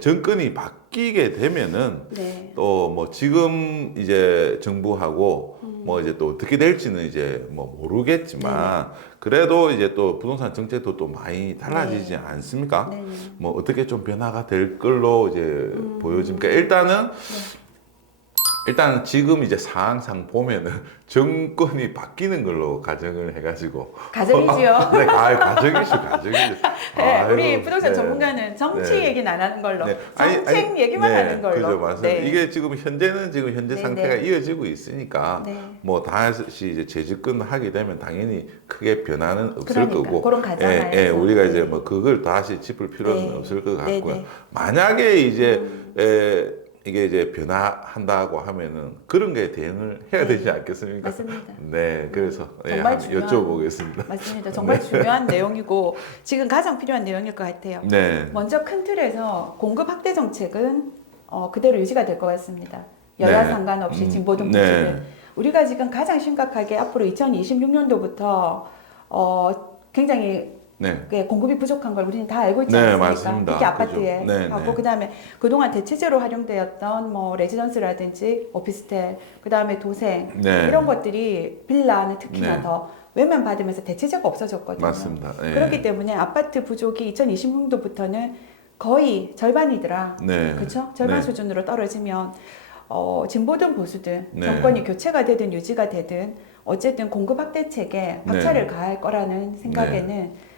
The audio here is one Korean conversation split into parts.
정권이 바뀌게 되면은 네. 또 뭐 지금 이제 정부하고 뭐 이제 또 어떻게 될지는 이제 뭐 모르겠지만 그래도 이제 또 부동산 정책도 또 많이 달라지지 네. 않습니까? 네. 뭐 어떻게 좀 변화가 될 걸로 이제 보여집니까? 일단은 일단 지금 이제 상황상 보면은 정권이 바뀌는 걸로 가정을 해가지고 가정이지요. 네, 가정이죠. 네, 우리 아유, 부동산 네. 전문가는 정치 네. 얘기는 안 하는 걸로, 네. 정책 얘기만 네, 하는 걸로. 그죠, 맞습니다. 네. 이게 지금 현재 네, 상태가 네. 이어지고 있으니까 네. 뭐 다시 이제 재집권을 하게 되면 당연히 크게 변화는 없을 그러니까, 거고, 그런 가정하에서. 우리가 네. 이제 뭐 그걸 다시 짚을 필요는 네. 없을 것 네, 같고요. 네. 만약에 이제 이게 이제 변화한다고 하면은 그런 게 대응을 해야 되지 않겠습니까? 맞습니다. 네, 그래서 정말 한번 중요한- 여쭤보겠습니다. 맞습니다. 정말 중요한 내용이고 지금 가장 필요한 내용일 것 같아요. 네, 먼저 큰 틀에서 공급 확대 정책은 그대로 유지가 될 것 같습니다. 여야 네. 상관없이 진보든 보수든. 네. 우리가 지금 가장 심각하게 앞으로 2026년도부터 굉장히 네. 공급이 부족한 걸 우리는 다 알고 있지 네, 않습니까? 맞습니다. 특히 아파트에 그죠. 네, 하고 네. 그다음에 그동안 대체제로 활용되었던 뭐 레지던스라든지 오피스텔 그다음에 도생 네. 이런 것들이 빌라는 특히나 네. 더 외면 받으면서 대체제가 없어졌거든요. 맞습니다. 네. 그렇기 때문에 아파트 부족이 2026년도부터는 거의 절반이더라. 네. 그렇죠? 절반 네. 수준으로 떨어지면 진보든 보수든 네. 정권이 교체가 되든 유지가 되든 어쨌든 공급 확대책에 박차를 가할 거라는 생각에는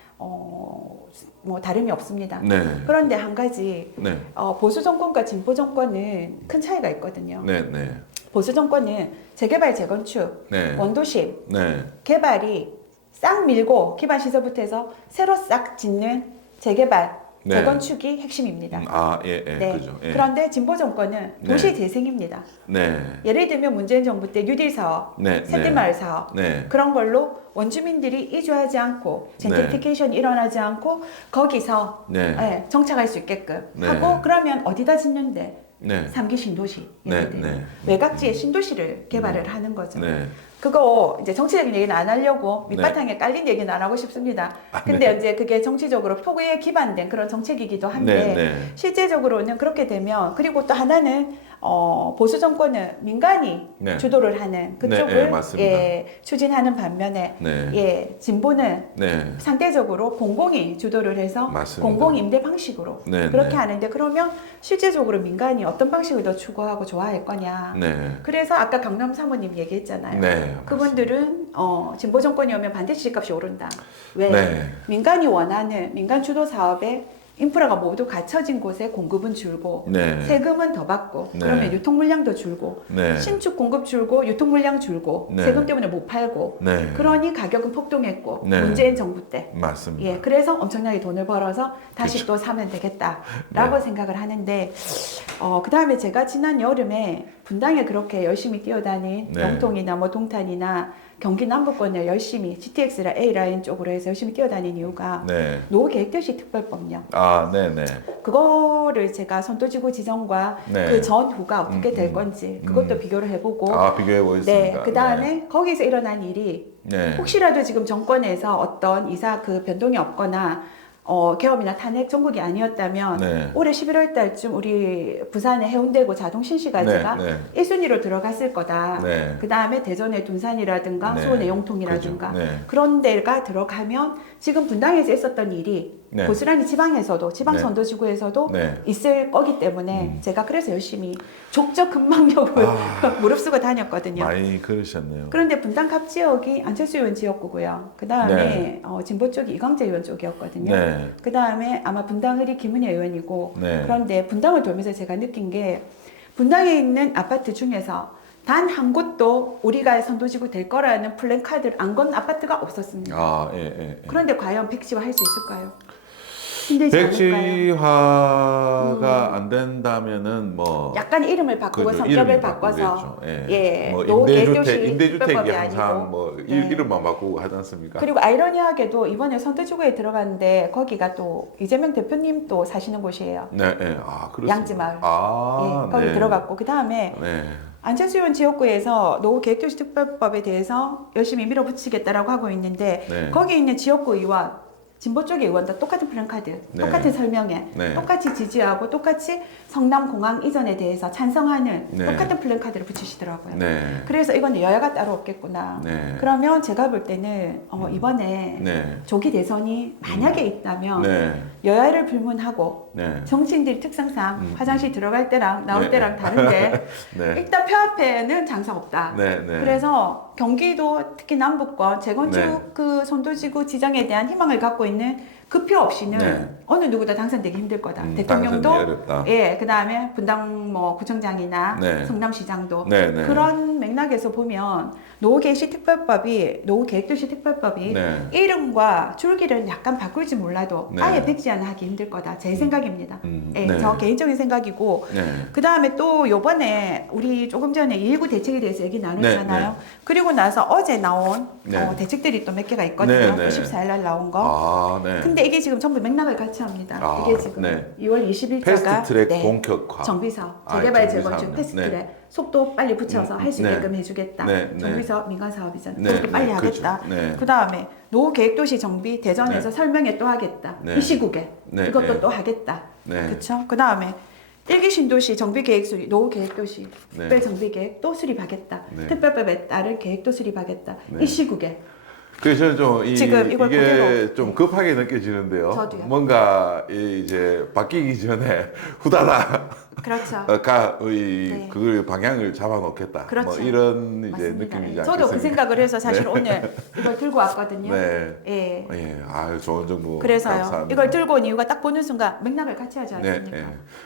뭐 다름이 없습니다. 네. 그런데 한 가지 네. 보수 정권과 진보 정권은 큰 차이가 있거든요. 네. 네. 보수 정권은 재개발, 재건축, 네. 원도심, 네. 개발이 싹 밀고 기반 시설부터 해서 새로 싹 짓는 재개발, 네. 재건축이 핵심입니다. 아, 예, 예. 네. 그죠. 예. 그런데 진보 정권은 네. 도시 재생입니다. 네. 예를 들면 문재인 정부 때 뉴딜 사업, 네. 새마을 사업 네. 그런 걸로 원주민들이 이주하지 않고 젠트리피케이션이 일어나지 않고 거기서 네. 정착할 수 있게끔 네. 하고 그러면 어디다 짓는데 네. 3기 신도시 네, 예를 들면 네. 외곽지에 신도시를 개발을 하는 거죠. 네. 그거 이제 정치적인 얘기는 안 하려고 밑바탕에 깔린 얘기는 안 하고 싶습니다. 근데 이제 그게 정치적으로 토구에 기반된 그런 정책이기도 한데 네, 네. 실제적으로는 그렇게 되면 그리고 또 하나는 보수 정권은 민간이 네. 주도를 하는 그쪽을 네, 맞습니다. 추진하는 반면에 네. 진보는 네. 상대적으로 공공이 주도를 해서 맞습니다. 공공 임대 방식으로 네, 그렇게 네. 하는데 그러면 실제적으로 민간이 어떤 방식을 더 추구하고 좋아할 거냐. 네. 그래서 아까 강남 사모님 얘기했잖아요. 네. 그분들은 진보 정권이 오면 반드시 집값이 오른다. 왜? 네. 민간이 원하는 민간 주도 사업에 인프라가 모두 갖춰진 곳에 공급은 줄고 네. 세금은 더 받고 네. 그러면 유통 물량도 줄고 네. 신축 공급 줄고 유통 물량 줄고 네. 세금 때문에 못 팔고 네. 그러니 가격은 폭등했고 네. 문재인 정부 때 맞습니다. 예, 그래서 엄청나게 돈을 벌어서 다시 그렇죠. 또 사면 되겠다라고 생각을 하는데 그 다음에 제가 지난 여름에 분당에 그렇게 열심히 뛰어다닌 네. 영통이나 뭐 동탄이나 경기 남부권을 열심히 GTX라 A라인 쪽으로 해서 열심히 뛰어다닌 이유가 네. 노후계획도시 특별법령 아, 네, 네. 그거를 제가 선도지구 지정과 네. 그 전후가 어떻게 될 건지 그것도 비교를 해보고 아, 비교해 보겠습니다. 네, 그 다음에 거기서 일어난 일이 네. 혹시라도 지금 정권에서 어떤 이사 그 변동이 없거나 계엄이나 탄핵 정국이 아니었다면 네. 올해 11월 달쯤 우리 부산의 해운대구 자동 신시가지가 네, 1순위로 들어갔을 거다. 네. 그 다음에 대전의 둔산이라든가 네. 수원의 영통이라든가 그죠. 네. 그런 데가 들어가면 지금 분당에서 있었던 일이 네. 고스란히 지방에서도 지방 네. 선도지구에서도 네. 있을 거기 때문에 제가 그래서 열심히 족적 근방역을 무릅쓰고 다녔거든요. 많이 그러셨네요. 그런데 분당 갑 지역이 안철수 의원 지역구고요. 그 다음에 네. 진보 쪽이 이광재 의원 쪽이었거든요. 네. 그 다음에 아마 분당을이 김은혜 의원이고 네. 그런데 분당을 돌면서 제가 느낀 게 분당에 있는 아파트 중에서 단 한 곳도 우리가 선도지구 될 거라는 플랜카드를 안 건 아파트가 없었습니다. 아, 예, 예. 예. 그런데 과연 백지화 할 수 있을까요? 힘들지 않을까요? 백지화가 안 된다면은 뭐 약간 이름을 바꾸고 그죠, 성격을 이름이 바꿔서 바꾸겠죠. 예, 뭐 노계도시 임대주택이 특별법이 항상 아니고 뭐 네. 이름만 바꾸고 하지 않습니까? 그리고 아이러니하게도 이번에 선도지구에 들어갔는데 거기가 또 이재명 대표님 또 사시는 곳이에요. 네, 네. 아, 그렇습니다. 양지마을. 아, 예, 거기 네. 들어갔고 그 다음에 네. 안철수 의원 지역구에서 노후계획도시 특별법에 대해서 열심히 밀어붙이겠다라고 하고 있는데 네. 거기 있는 지역구 의원 진보 쪽의 의원도 똑같은 플랜카드, 네. 똑같은 설명에 네. 똑같이 지지하고 똑같이 성남공항 이전에 대해서 찬성하는 네. 똑같은 플랜카드를 붙이시더라고요. 네. 그래서 이건 여야가 따로 없겠구나. 네. 그러면 제가 볼 때는 이번에 네. 조기 대선이 만약에 있다면 네. 여야를 불문하고 네. 정치인들이 특성상 화장실 들어갈 때랑 나올 네. 때랑 다른데 네. 일단 표 앞에는 장사 없다. 네. 네. 그래서 경기도 특히 남부권 재건축 네. 그 선도지구 지정에 대한 희망을 갖고 있는 그 표 없이는 네. 어느 누구도 당선되기 힘들 거다. 당선이 대통령도 어렵다. 예, 그다음에 분당 뭐 구청장이나 네. 성남시장도 네. 네. 그런 맥락에서 보면 노후계획시 특별법이 노후계획도시 특별법이 네. 이름과 줄기를 약간 바꿀지 몰라도 네. 아예 백지화하기 힘들 거다. 제 생각입니다. 예, 네. 저 개인적인 생각이고 네. 그 다음에 또 요번에 우리 조금 전에 219 대책에 대해서 얘기 나눴잖아요. 네, 그리고 나서 어제 나온 네. 대책들이 또 몇 개가 있거든요. 네, 네. 94일 날 나온 거. 아, 네. 근데 이게 지금 전부 맥락을 같이 합니다. 아, 이게 지금 네. 2월 20일자가 패스트트랙 본격화. 정비사업, 아, 재개발 정비사업. 재건축 패스트트랙 네. 속도 빨리 붙여서 할 수 네. 있게끔 해주겠다. 네, 네. 정비사업 민간 사업이잖아요. 네, 속도 빨리 네, 하겠다. 그렇죠. 네. 그 다음에 노후계획도시 정비 대전에서 네. 설명회 또 하겠다. 네. 이 시국에 네, 이것도 네. 또 하겠다. 네. 그렇죠? 그 다음에 일기 신도시 정비계획 수립, 노후계획도시 네. 특별정비계획 또 수립하겠다. 네. 특별법에 따른 계획도 수립하겠다. 네. 이 시국에 그래서 좀 지금 이걸 이게 그대로- 좀 급하게 느껴지는데요. 저도요. 뭔가 이제 바뀌기 전에 후다닥 그렇죠. 이 네. 그걸 방향을 잡아놓겠다. 그렇죠. 뭐 이런 이제 맞습니다. 느낌이지 예. 저도 그 않겠습니까? 생각을 해서 사실 오늘 이걸 들고 왔거든요. 네. 예. 예, 아유 좋은 정보 그래서요. 감사합니다. 이걸 들고 온 이유가 딱 보는 순간 맥락을 같이 하지 네, 않습니까? 예.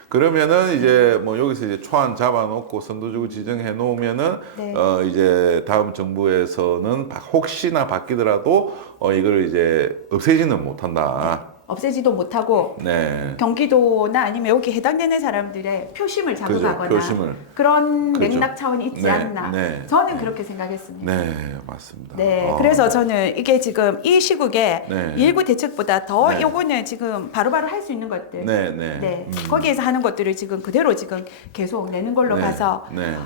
그러면은 이제 뭐 여기서 이제 초안 잡아놓고 선도지구 지정해 놓으면은 네. 이제 다음 정부에서는 혹시나 바뀌더라도 이걸 이제 없애지는 못한다. 없애지도 못하고 네. 경기도나 아니면 여기 해당되는 사람들의 표심을 자극하거나 표심을. 그런 그죠. 맥락 차원이 있지 네, 않나. 네. 저는 그렇게 생각했습니다. 네, 맞습니다. 네, 아. 그래서 저는 이게 지금 이 시국에 네. 119 대책보다 더 네. 요거는 지금 바로바로 할 수 있는 것들. 네, 네. 네, 거기에서 하는 것들을 지금 그대로 지금 계속 내는 걸로 네, 가서 네.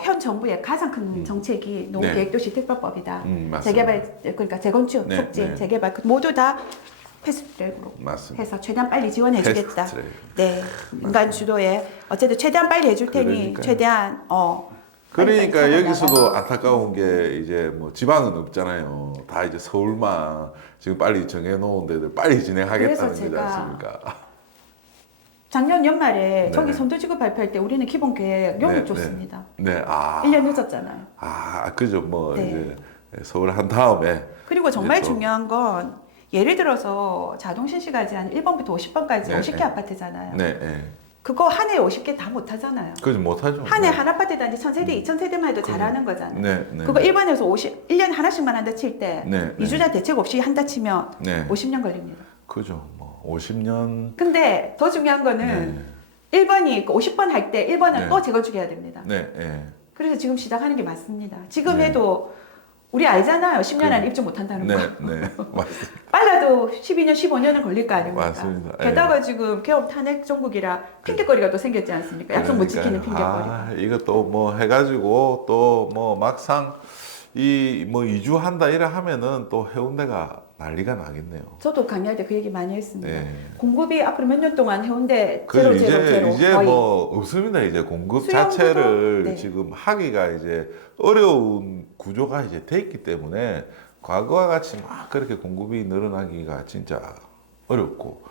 현 정부의 가장 큰 정책이 노후계획도시 특별법이다. 맞습니다. 재개발 그러니까 재건축, 네, 촉진, 네. 재개발 모두 다 패스트트랙으로 맞습니다. 해서 최대한 빨리 지원해주겠다. 패스트트랙. 네, 인간 주도에 어쨌든 최대한 빨리 해줄 테니 그러니까요. 최대한 그러니까 빨리 여기서도 나가고. 안타까운 게 이제 뭐 지방은 없잖아요. 다 이제 서울만 지금 빨리 정해놓은 데들 빨리 진행하겠다는 그래서 거지 제가 않습니까? 작년 연말에 네. 정기 선도지구 발표할 때 우리는 기본 계획 네, 용을 줬습니다. 네, 아, 1년 늦었잖아요. 그죠. 뭐 네. 이제 서울 한 다음에 그리고 정말 이제 또- 중요한 건 예를 들어서 자동 실시까지 한 1번부터 50번까지 네, 50개 네. 아파트잖아요. 네, 네. 그거 한 해에 50개 다 못 하잖아요. 그지 못하죠. 한 해 네. 한 아파트 단지 1000세대, 2000세대만 해도 잘하는 거잖아요. 네, 네. 그거 1번에서 1년에 하나씩만 한다 칠 때 네, 네. 이주자 대책 없이 한다 치면 네. 50년 걸립니다. 그죠. 뭐 50년. 근데 더 중요한 거는 네. 1번이 50번 할 때 1번은 네. 또 재건축해야 됩니다. 네, 네. 그래서 지금 시작하는 게 맞습니다. 지금 네. 해도 우리 알잖아요. 10년 안에 입주 못 한다는 네, 거. 네. 맞습니다. 빨라도 12년, 15년은 걸릴 거 아닙니까? 맞습니다. 게다가 지금 개업 탄핵 정국이라 핑계거리가 또 생겼지 않습니까? 약속 못 지키는 핑계거리. 이것도 뭐 해가지고 또 뭐 막상 이 뭐 이주한다 이래 하면은 또 해운대가 난리가 나겠네요. 저도 강의할 때 그 얘기 많이 했습니다. 네. 공급이 앞으로 몇 년 동안 해운대 그 제로 제로 제로 이제 거의 뭐 없습니다. 이제 공급 수용구도, 자체를 네. 지금 하기가 이제 어려운 구조가 이제 돼 있기 때문에 과거와 같이 막 그렇게 공급이 늘어나기가 진짜 어렵고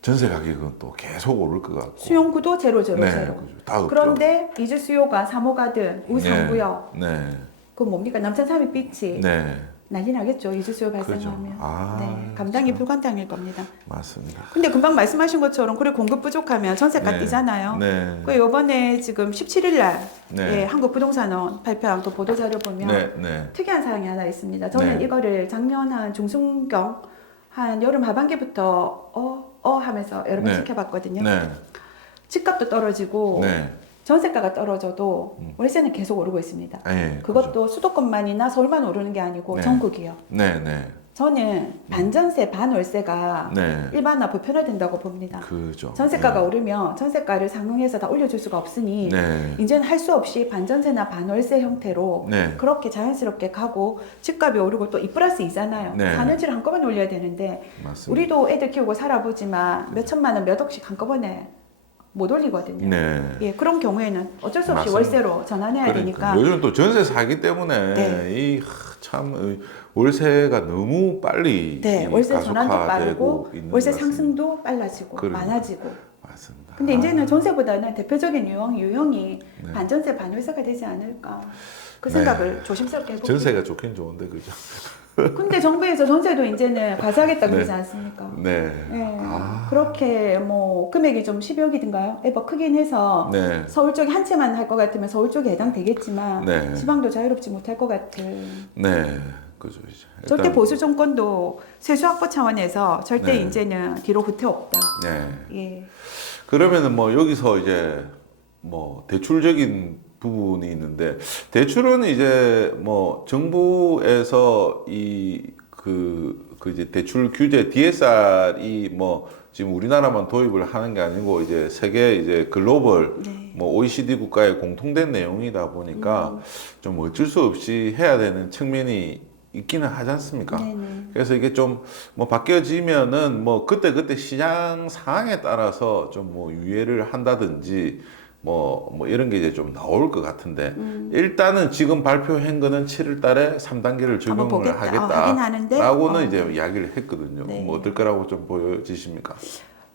전세 가격은 또 계속 오를 것 같고. 수용구도 제로 제로 네, 제로. 그죠. 다 없죠. 그런데 이주 수요가 3호 가든 우상구역 네, 그 뭡니까 남천 삼익 비치 네, 난리 나겠죠. 이주 수요 그죠. 발생하면. 아, 네, 감당이 참. 불가능일 겁니다. 맞습니다. 근데 금방 말씀하신 것처럼 그래 공급 부족하면 전세가 네. 뛰잖아요. 네, 그 이번에 지금 17일 날 네. 예, 한국부동산원 발표한 그 보도 자료 보면 네, 네, 특이한 사항이 하나 있습니다. 저는 네. 이거를 작년 한 중순경 한 여름 하반기부터 하면서 여러 번 네. 지켜봤거든요. 네, 집값도 떨어지고 네. 전세가가 떨어져도 월세는 계속 오르고 있습니다. 네, 그것도 수도권만이나 서울만 오르는 게 아니고 네. 전국이요. 네, 네. 저는 반전세 반월세가 네. 일반화 보편화된다고 봅니다. 그죠. 전세가가 오르면 전세가를 상용해서 다 올려줄 수가 없으니 네. 이제는 할 수 없이 반전세나 반월세 형태로 네. 그렇게 자연스럽게 가고 집값이 오르고 또 2+2잖아요. 네. 4년치를 한꺼번에 올려야 되는데 맞습니다. 우리도 애들 키우고 살아보지만 몇 천만 원 몇 억씩 한꺼번에 못 올리거든요. 네. 예, 그런 경우에는 어쩔 수 없이 맞습니다. 월세로 전환해야 되니까 요즘 또 전세 사기 때문에 네. 이 참 월세가 너무 빨리 네, 이 월세 전환도 가속화되고 빠르고 있는 월세 것 같습니다. 상승도 빨라지고 그러니까. 많아지고. 맞습니다. 근데 이제는 전세보다는 대표적인 유형이 네. 반전세 반월세가 되지 않을까 그 네. 생각을 조심스럽게 해봅니다. 전세가 좋긴 좋은데 그죠? 근데 정부에서 전세도 이제는 과세하겠다 네. 그러지 않습니까? 네. 네. 아. 그렇게 뭐 금액이 좀 10억이든가요? 에버 크긴 해서 네. 서울 쪽이 한 채만 할 것 같으면 서울 쪽에 해당되겠지만 네. 지방도 자유롭지 못할 것 같은. 네. 그죠. 이제 절대 일단- 보수 정권도 세수 확보 차원에서 절대 네. 이제는 뒤로 후퇴 없다. 네. 예. 그러면은 뭐 여기서 이제 뭐 대출적인 부분이 있는데 대출은 이제 뭐 정부에서 그 이제 대출 규제 DSR이 뭐 지금 우리나라만 도입을 하는 게 아니고 이제 세계 이제 글로벌 네. 뭐 OECD 국가의 공통된 내용이다 보니까 좀 어쩔 수 없이 해야 되는 측면이 있기는 하지 않습니까? 네네. 그래서 이게 좀 뭐 바뀌어지면은 뭐 그때 시장 상황에 따라서 좀 뭐 유예를 한다든지 뭐 이런 게 이제 좀 나올 것 같은데 일단은 지금 발표한 거는 7월 달에 3단계를 한번 적용을 보겠다. 하긴 하겠다라고는 하는데, 이제 이야기를 했거든요. 네. 뭐 어떨 거라고 좀 보여지십니까?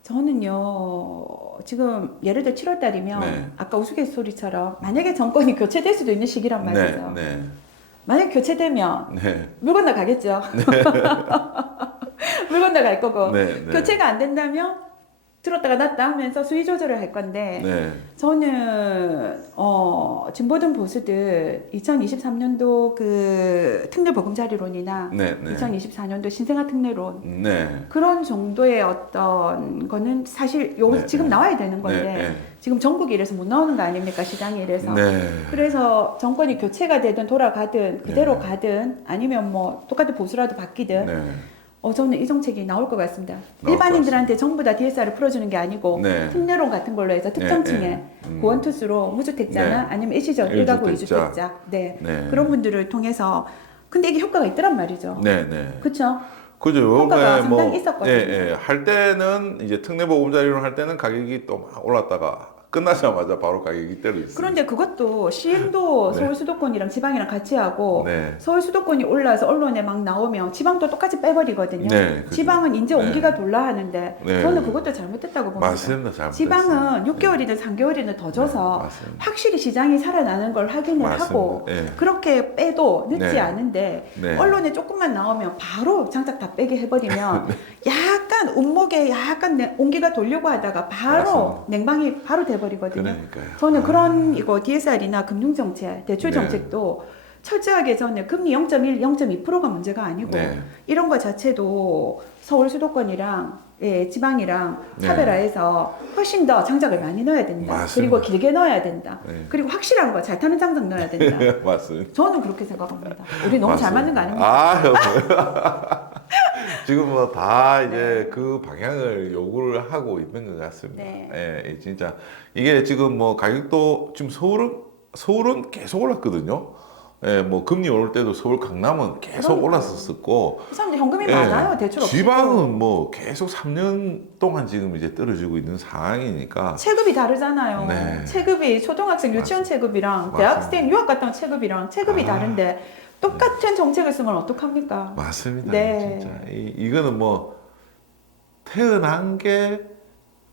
저는요, 지금 예를 들어 7월 달이면 네. 아까 우스갯소리처럼 만약에 정권이 교체될 수도 있는 시기란 말이죠. 네. 만약에 교체되면 네. 물 건너 가겠죠. 물 건너 갈 거고. 네. 교체가 안 된다면 들었다가 놨다 하면서 수위 조절을 할 건데 네. 저는 진보든 보수든 2023년도 그 특례 보금자리론이나 네. 2024년도 신생아 특례론 네. 그런 정도의 어떤 거는 사실 네, 지금 네. 나와야 되는 건데 네. 지금 전국이 이래서 못 나오는 거 아닙니까? 시장이 이래서. 네. 그래서 정권이 교체가 되든 돌아가든 그대로 네. 가든 아니면 뭐 똑같은 보수라도 바뀌든 네. 저는 이 정책이 나올 것 같습니다. 나올 일반인들한테 전부 다 DSR을 풀어주는 게 아니고 네. 특례론 같은 걸로 해서 특정층에 네. 고원투수로 무주택자나 네. 아니면 일시적 1가구 2주택자 네. 그런 분들을 통해서 근데 이게 효과가 있더란 말이죠. 네. 그렇죠? 그죠. 효과가 요번에 상당히 있었거든요. 할 때는 이제 특례보금자리론 할 때는 가격이 또 막 올랐다가 끝나자마자 바로 가격이 떨어졌어요. 그런데 그것도 시행도 네. 서울 수도권이랑 지방이랑 같이 하고 네. 서울 수도권이 올라서 언론에 막 나오면 지방도 똑같이 빼버리거든요. 네, 그죠. 지방은 이제 네. 옮기가 돌라 하는데 네. 저는 그것도 잘못됐다고 봅니다. 맞습니다. 잘못했어요. 지방은 6개월이든 3개월이든 더 줘서 맞습니다. 확실히 시장이 살아나는 걸 확인을 맞습니다. 하고 네. 그렇게 빼도 늦지 네. 않은데 네. 언론에 조금만 나오면 바로 장작 다 빼게 해버리면 약간 운목에 약간 온기가 돌려고 하다가 바로 맞습니다. 냉방이 바로 돼버리거든요. 그러니까요. 저는 그런 DSR이나 금융정책, 대출 네. 정책도 철저하게 저는 금리 0.1, 0.2%가 문제가 아니고 네. 이런 거 자체도 서울 수도권이랑 지방이랑 네. 차별화해서 훨씬 더 장작을 많이 넣어야 된다. 맞습니다. 그리고 길게 넣어야 된다. 네. 그리고 확실한 거, 잘 타는 장작 넣어야 된다. 맞습니다. 저는 그렇게 생각합니다. 우리 너무 잘 맞는 거 아닙니까? 지금 뭐 다 이제 네. 그 방향을 요구를 하고 있는 것 같습니다. 네. 예, 진짜 이게 지금 뭐 가격도 지금 서울은 계속 올랐거든요. 예, 뭐 금리 오를 때도 서울 강남은 계속 그러니까요. 올랐었고 이 사람들 현금이 예, 많아요. 대출 없이. 지방은 뭐 계속 3년 동안 지금 이제 떨어지고 있는 상황이니까 체급이 다르잖아요. 네. 체급이 초등학생 유치원 체급이랑 맞습니다. 대학생 유학 갔다 온 체급이랑 체급이 다른데 똑같은 정책을 쓰면 어떡합니까? 맞습니다. 네. 진짜 이거는 뭐 태어난 게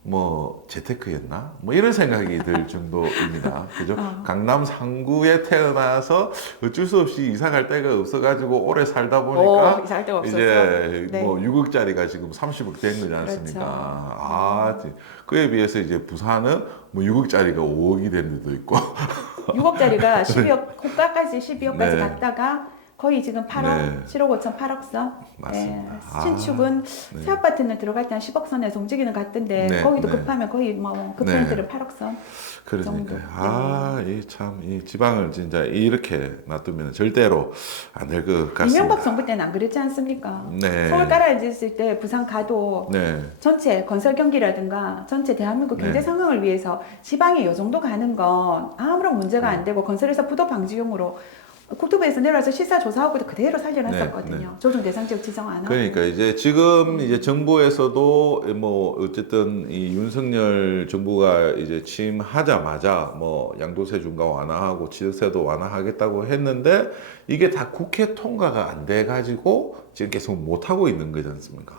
뭐 재테크였나? 뭐 이런 생각이 들 정도입니다. 그죠? 강남 상구에 태어나서 어쩔 수 없이 이사 갈 데가 없어가지고 오래 살다 보니까 살 데가 없어서. 이제 네. 뭐 6억짜리가 지금 30억 된 거지 않습니까? 그에 비해서 이제 부산은 뭐 6억짜리가 5억이 된 데도 있고. 6억짜리가 12억, 고가까지 12억까지 네. 갔다가 거의 지금 8억, 네. 7억 5천, 8억 선. 맞습니다. 신축은 네. 새 아파트는 들어갈 때 한 10억 선에서 움직이는 것 같던데 네, 거기도 네. 급하면 거의 뭐 급한 데는 8억 선. 정도. 그러니까 이 참 이 지방을 진짜 이렇게 놔두면 절대로 안 될 것 같습니다. 이명박 정부 때는 안 그랬지 않습니까? 네. 서울 깔아앉았을 때 부산 가도 네. 전체 건설 경기라든가 전체 대한민국 경제 네. 상황을 위해서 지방에 이 정도 가는 건 아무런 문제가 네. 안 되고 건설에서 부도 방지용으로 국토부에서 내려와서 실사 조사하고 그대로 살려놨었거든요. 네, 네. 조정 대상 지역 지정 안 하고. 그러니까 이제 지금 이제 정부에서도 뭐 어쨌든 이 윤석열 정부가 이제 취임하자마자 뭐 양도세 중과 완화하고 취득세도 완화하겠다고 했는데 이게 다 국회 통과가 안 돼 가지고 지금 계속 못 하고 있는 거지 않습니까?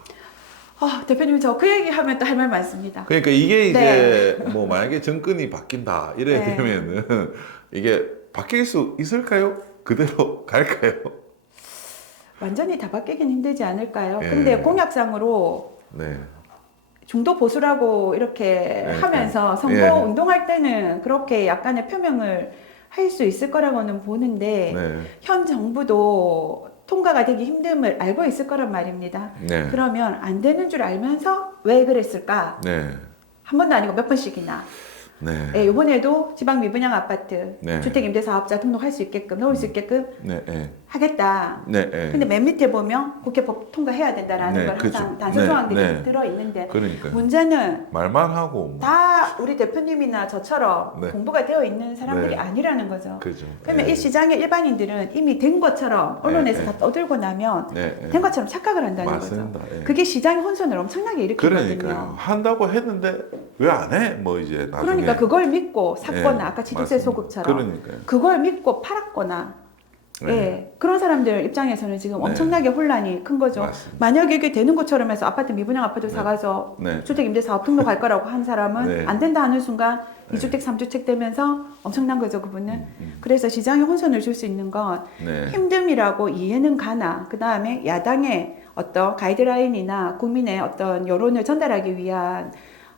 대표님 저 그 얘기하면 또 할 말 많습니다. 그러니까 이게 이제 네. 뭐 만약에 정권이 바뀐다 이래 네. 되면은 이게 바뀔 수 있을까요? 그대로 갈까요? 완전히 다 바뀌긴 힘들지 않을까요? 예. 근데 공약상으로 네. 중도 보수라고 이렇게 네, 하면서 네. 선거 예. 운동할 때는 그렇게 약간의 표명을 할 수 있을 거라고는 보는데 네. 현 정부도 통과가 되기 힘듦을 알고 있을 거란 말입니다. 네. 그러면 안 되는 줄 알면서 왜 그랬을까? 네. 한 번도 아니고 몇 번씩이나. 네. 예, 이번에도 지방 미분양 아파트 네. 주택임대사업자 등록할 수 있게끔 넣을 수 있게끔 네. 네. 하겠다. 네. 네. 근데 맨 밑에 보면 국회법 통과해야 된다라는 네, 걸 항상 그죠. 단서 네, 조항들이 네. 들어 있는데 그러니까요. 문제는 말만 하고 뭐. 다 우리 대표님이나 저처럼 네. 공부가 되어 있는 사람들이 네. 아니라는 거죠. 그죠. 그러면 예. 이 시장의 일반인들은 이미 된 것처럼 언론에서 네, 다 떠들고 나면 네. 네. 된 것처럼 착각을 한다는 맞습니다. 거죠. 예. 그게 시장의 혼선을 엄청나게 일으키거든요. 그러니까요. 한다고 했는데 왜 안 해? 뭐 이제 나중에. 그러니까 그걸 믿고 샀거나 예, 아까 지도세 맞습니다. 소급처럼 그러니까요. 그걸 믿고 팔았거나 네. 예, 그런 사람들 입장에서는 지금 네. 엄청나게 혼란이 큰 거죠. 맞습니다. 만약에 이게 되는 것처럼 해서 아파트 미분양 아파트 네. 사가서 네. 주택임대사업 등록할 거라고 한 사람은 네. 안 된다 하는 순간 네. 2주택, 3주택 되면서 엄청난 거죠, 그분은. 음. 그래서 시장에 혼선을 줄 수 있는 건 네. 힘듦이라고 이해는 가나 그 다음에 야당의 어떤 가이드라인이나 국민의 어떤 여론을 전달하기 위한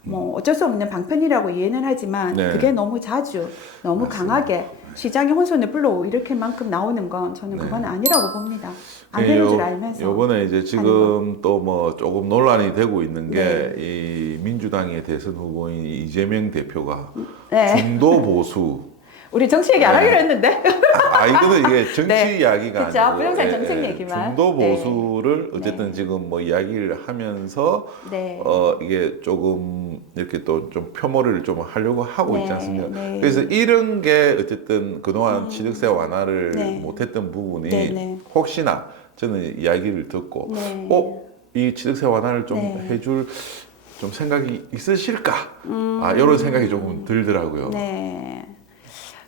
뭐 어쩔 수 없는 방편이라고 이해는 하지만 네. 그게 너무 자주 너무 맞습니다. 강하게 시장의 혼선을 불러일으킬 만큼 나오는 건 저는 네. 그건 아니라고 봅니다. 안 되는 줄 알면서. 요번에 이제 지금 또 뭐 조금 논란이 되고 있는 게 네. 이 민주당의 대선 후보인 이재명 대표가 네. 중도 보수. 우리 정치 얘기 안 네. 하기로 했는데. 이거는 이게 정치 네. 이야기가 그쵸. 아니고 부동산 정책 얘기만. 중도 네. 보수를 어쨌든 지금 뭐 이야기를 하면서 네. 이게 조금 이렇게 또 좀 표모를 좀 하려고 하고 있지 네, 않습니까? 네. 그래서 이런 게 어쨌든 그동안 취득세 완화를 네. 못했던 부분이 네, 네. 혹시나 저는 이야기를 듣고 네. 이 취득세 완화를 좀 네. 해줄 좀 생각이 있으실까? 이런 생각이 조금 들더라고요. 네.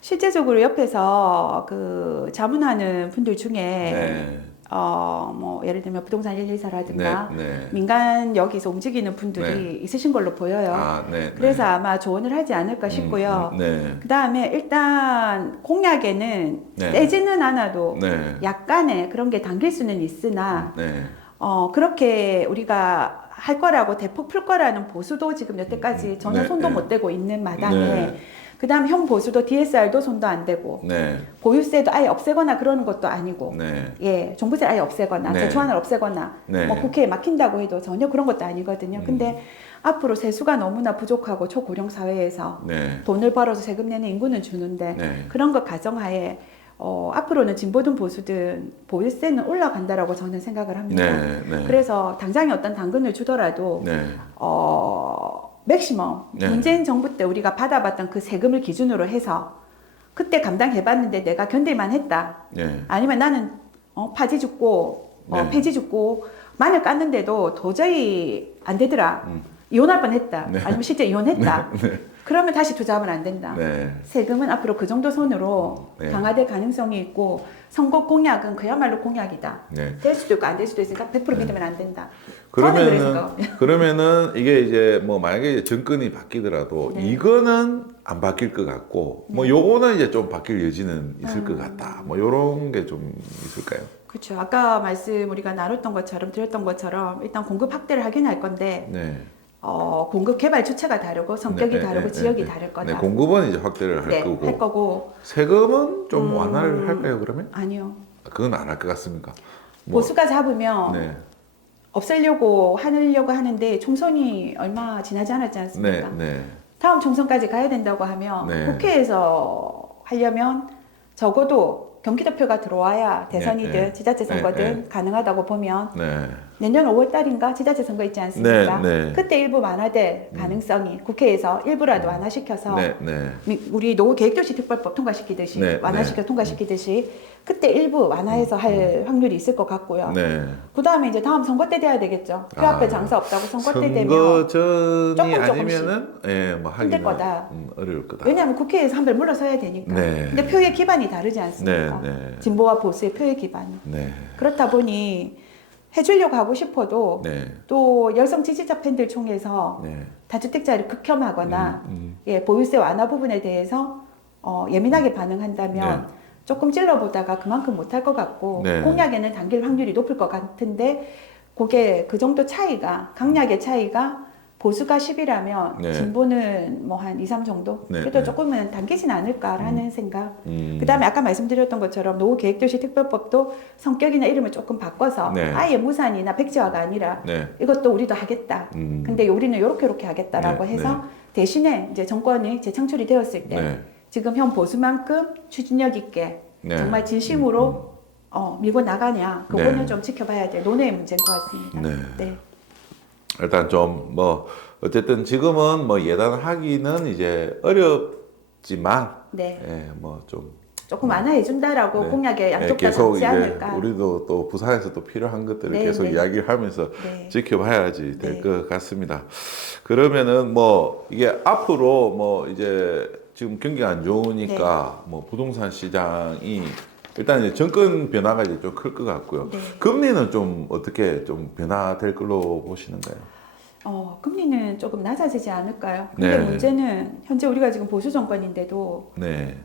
실제적으로 옆에서 그 자문하는 분들 중에 네. 뭐 예를 들면 부동산 124라든가 네, 네. 민간 여기서 움직이는 분들이 있으신 걸로 보여요. 네, 그래서 아마 조언을 하지 않을까 싶고요. 네. 그 다음에 일단 공약에는 네. 세지는 않아도 네. 약간의 그런 게 담길 수는 있으나 네. 그렇게 우리가 할 거라고 대폭 풀 거라는 보수도 지금 여태까지 전혀 네, 손도 네. 못 대고 있는 마당에 네. 그 다음 형 보수도 DSR도 손도 안 대고 네. 보유세도 아예 없애거나 그러는 것도 아니고 네. 예, 종부세 아예 없애거나 네. 저초안을 없애거나 네. 뭐 국회에 막힌다고 해도 전혀 그런 것도 아니거든요. 음. 근데 앞으로 세수가 너무나 부족하고 초고령 사회에서 네. 돈을 벌어서 세금 내는 인구는 주는데 네. 그런 것 가정하에 앞으로는 진보든 보수든 보유세는 올라간다라고 저는 생각을 합니다. 네. 네. 그래서 당장에 어떤 당근을 주더라도 네. 맥시멈 네. 문재인 정부 때 우리가 받아봤던 그 세금을 기준으로 해서 그때 감당해봤는데 내가 견딜만 했다. 네. 아니면 나는 파지 죽고 네. 폐지 죽고 마늘 깠는데도 도저히 안 되더라. 음. 이혼할 뻔했다. 네. 아니면 실제 이혼했다. 네. 그러면 다시 투자하면 안 된다. 네. 세금은 앞으로 그 정도 선으로 네. 강화될 가능성이 있고 선거 공약은 그야말로 공약이다. 네. 될 수도 있고 안 될 수도 있으니까 100% 믿으면 안 된다. 저는 그래 그러면은 생각합니다. 그러면은 이게 이제 뭐 만약에 정권이 바뀌더라도 네. 이거는 안 바뀔 것 같고 뭐 요거는 이제 좀 바뀔 여지는 있을 것 같다. 뭐 요런 게 좀 있을까요? 그렇죠. 아까 말씀 우리가 나눴던 것처럼 드렸던 것처럼 일단 공급 확대를 하긴 할 건데 네. 공급 개발 주체가 다르고 성격이 네, 다르고 네, 지역이 네. 다를 네, 거다. 공급은 이제 확대를 할 네, 거고 할 거고 세금은 좀 완화를 할까요 그러면? 아니요. 그건 안 할 것 같습니까? 뭐, 보수가 잡으면 네, 없애려고 하려고 하는데 총선이 얼마 지나지 않았지 네, 않습니까? 네, 다음 총선까지 가야 된다고 하면 네. 국회에서 하려면 적어도 경기도표가 들어와야 대선이든 네, 네. 지자체 선거든 네, 가능하다고 보면 네, 내년 5월 달인가 지자체 선거 있지 않습니까? 네, 네. 그때 일부 완화될 가능성이 국회에서 일부라도 완화시켜서 네, 네, 우리 노후 계획도시 특별법 통과시키듯이 네, 완화시켜 네. 통과시키듯이 그때 일부 완화해서 할 확률이 있을 것 같고요. 네. 그 다음에 이제 다음 선거 때 돼야 되겠죠. 표 앞에 아, 장사 없다고 선거 때 선거 되면 전이 조금 아니면은 예, 뭐 힘들 하기는 거다. 어려울 거다. 왜냐하면 국회에서 한 발 물러서야 되니까. 네. 근데 표의 기반이 다르지 않습니까? 네, 네. 진보와 보수의 표의 기반이. 네, 그렇다 보니 해주려고 하고 싶어도 네, 또 열성 지지자 팬들 총에서 네. 다주택자를 극혐하거나 음. 예, 보유세 완화 부분에 대해서 예민하게 반응한다면 조금 찔러보다가 그만큼 못할 것 같고 네. 공약에는 당길 확률이 높을 것 같은데 그게 그 정도 차이가 강약의 차이가 보수가 10이라면 네. 진보는 뭐 한 2, 3 정도 네, 그래도 네. 조금은 당기진 않을까라는 생각. 음. 그다음에 아까 말씀드렸던 것처럼 노후 계획도시 특별법도 성격이나 이름을 조금 바꿔서 네. 아예 무산이나 백지화가 아니라 네. 이것도 우리도 하겠다. 근데 우리는 요렇게 하겠다라고 네, 해서 대신에 이제 정권이 재창출이 되었을 때 네. 지금 현 보수만큼 추진력 있게 네. 정말 진심으로 밀고 나가냐 그거는 네. 좀 지켜봐야 될 논의의 문제인 것 같습니다. 네. 네. 일단 좀 뭐 어쨌든 지금은 뭐 예단하기는 이제 어렵지만 네. 예, 뭐좀 조금 완화해 준다라고 네. 공약에 양쪽 다 계속 담지 이제 않을까. 우리도 또 부산에서 또 필요한 것들을 네, 계속 네. 이야기를 하면서 네. 지켜봐야지 될 네. 것 같습니다. 그러면은 뭐 이게 앞으로 뭐 이제 지금 경기가 안 좋으니까 네. 뭐 부동산 시장이 일단 이제 정권 변화가 이제 좀 클 것 같고요. 네. 금리는 좀 어떻게 좀 변화될 걸로 보시는가요? 금리는 조금 낮아지지 않을까요? 근데 네. 문제는 현재 우리가 지금 보수 정권인데도 네,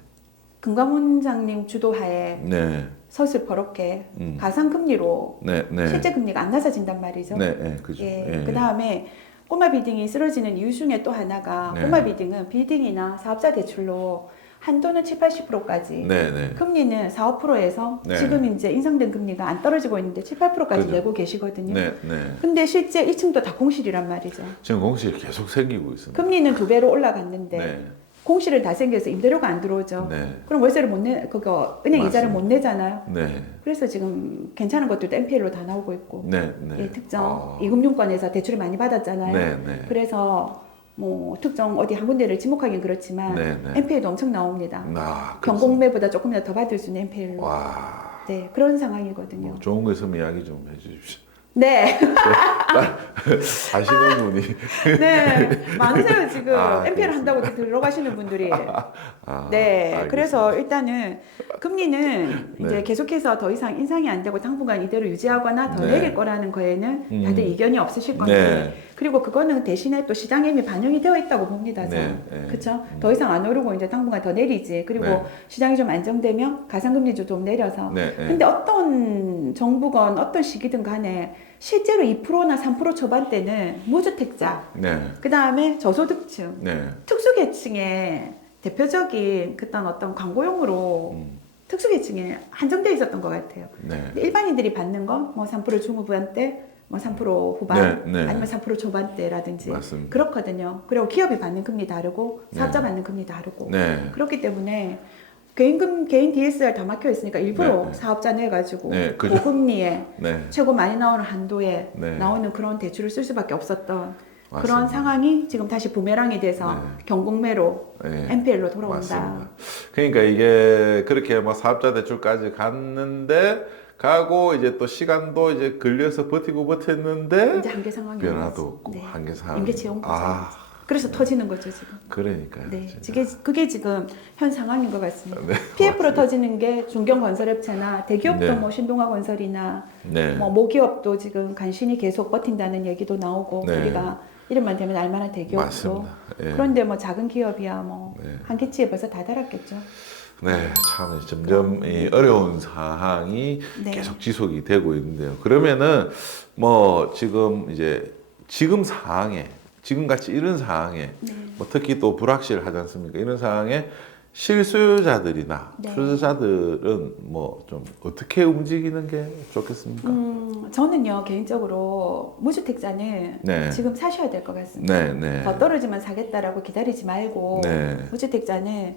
금감원 장님 주도하에 네, 서슬퍼렇게 음. 가상금리로 네, 네, 실제 금리가 안 낮아진단 말이죠. 네, 네, 그죠. 예, 그 다음에 꼬마 비딩이 쓰러지는 이유 중에 또 하나가 네. 꼬마 비딩은 비딩이나 사업자 대출로 한도는 7, 80%까지 네, 네, 금리는 4, 5%에서 네. 지금 이제 인상된 금리가 안 떨어지고 있는데 7, 8%까지 그죠. 내고 계시거든요. 네, 네. 근데 실제 1층도 다 공실이란 말이죠. 지금 공실이 계속 생기고 있습니다. 금리는 2배로 올라갔는데 네, 공실은 다 생겨서 임대료가 안 들어오죠. 네, 그럼 월세를 못 내, 그거 은행 이자를 맞습니다. 못 내잖아요. 네, 그래서 지금 괜찮은 것들도 NPL로 다 나오고 있고 네, 네. 예, 특정 아. 이금융권에서 대출을 많이 받았잖아요. 네, 네. 그래서 뭐 특정 어디 한 군데를 지목하기는 그렇지만 네, 네. NPL도 엄청 나옵니다. 아, 경공매보다 조금이라도 더 받을 수 있는 NPL로. 와, 네, 그런 상황이거든요. 뭐 좋은 거 있으면 이야기 좀 해주십시오. 네, 아시는 분이. 네, 많으세요 지금 아, NPL 그렇습니다. 한다고 들어가시는 분들이. 아, 네, 알겠습니다. 그래서 일단은 금리는 네. 이제 계속해서 더 이상 인상이 안 되고 당분간 이대로 유지하거나 더 네. 내릴 거라는 거에는 음. 다들 이견이 없으실 건데, 네. 그리고 그거는 대신에 또 시장에 이미 반영이 되어 있다고 봅니다. 저는. 네, 네. 그렇죠? 더 이상 안 오르고 이제 당분간 더 내리지. 그리고 네. 시장이 좀 안정되면 가상금리도 좀 내려서. 네, 네. 근데 어떤 정부건 어떤 시기든 간에 실제로 2%나 3% 초반대는 무주택자, 네, 그 다음에 저소득층, 네. 특수계층의 대표적인 그딴 어떤 광고용으로 특수계층에 한정돼 있었던 것 같아요. 네. 근데 일반인들이 받는 건 뭐 3% 중후반대, 뭐 3% 후반, 네, 네. 아니면 3% 초반대라든지 맞습니다. 그렇거든요. 그리고 기업이 받는 금리 다르고 사업자 네. 받는 금리 다르고 네. 그렇기 때문에 개인 DSR 다 막혀 있으니까 일부러 네. 사업자 내가지고 네, 그죠. 고금리에 네. 최고 많이 나오는 한도에 네. 나오는 그런 대출을 쓸 수밖에 없었던 맞습니다. 그런 상황이 지금 다시 부메랑이 돼서 네. 경공매로 네. NPL로 돌아온다. 맞습니다. 그러니까 이게 그렇게 뭐 사업자 대출까지 갔는데 가고 이제 또 시간도 이제 걸려서 버티고 버텼는데 이제 한계 상황이 변화도 나왔어. 없고 네. 한계 상황. 임계 채용 아, 그래서 터지는 거죠 지금. 그러니까요. 네, 진짜. 그게 지금 현 상황인 것 같습니다. 네, PF로 터지는 게 중견건설업체나 대기업도 네. 뭐 신동아건설이나 네. 뭐 모기업도 지금 간신히 계속 버틴다는 얘기도 나오고 네. 우리가 이름만 되면 알만한 대기업도 맞습니다. 예. 그런데 뭐 작은 기업이야 뭐 네. 한계치에 벌써 다 달았겠죠. 네, 참 점점 이 어려운 상황이 네. 계속 지속이 되고 있는데요. 그러면은 뭐 지금 이제 지금 상황에 지금 같이 이런 상황에 네. 뭐 특히 또 불확실하지 않습니까? 이런 상황에 실수요자들이나 네. 투자자들은 뭐 좀 어떻게 움직이는 게 좋겠습니까? 저는요 개인적으로 무주택자는 네. 지금 사셔야 될 것 같습니다. 네, 네. 더 떨어지면 사겠다라고 기다리지 말고 네. 무주택자는